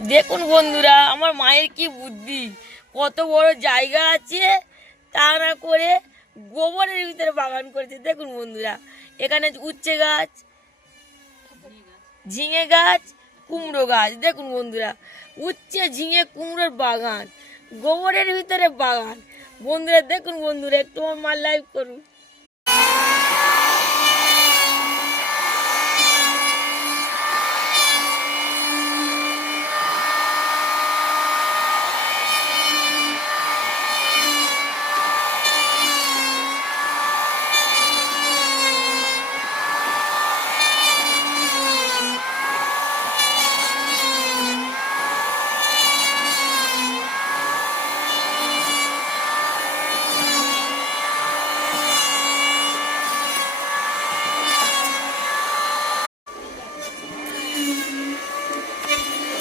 দেখুন বন্ধুরা, আমার মায়ের কি বুদ্ধি, কত বড় জায়গা আছে তা না করে গোবরের ভিতরে বাগান করেছে। দেখুন বন্ধুরা, এখানে উচ্ছে গাছ, ঝিঙে গাছ, কুমড়ো গাছ। দেখুন বন্ধুরা, উচ্ছে ঝিঙে কুমড়োর বাগান, গোবরের ভিতরে বাগান। বন্ধুরা দেখুন বন্ধুরা, একটু আমার মা লাইভ করুন।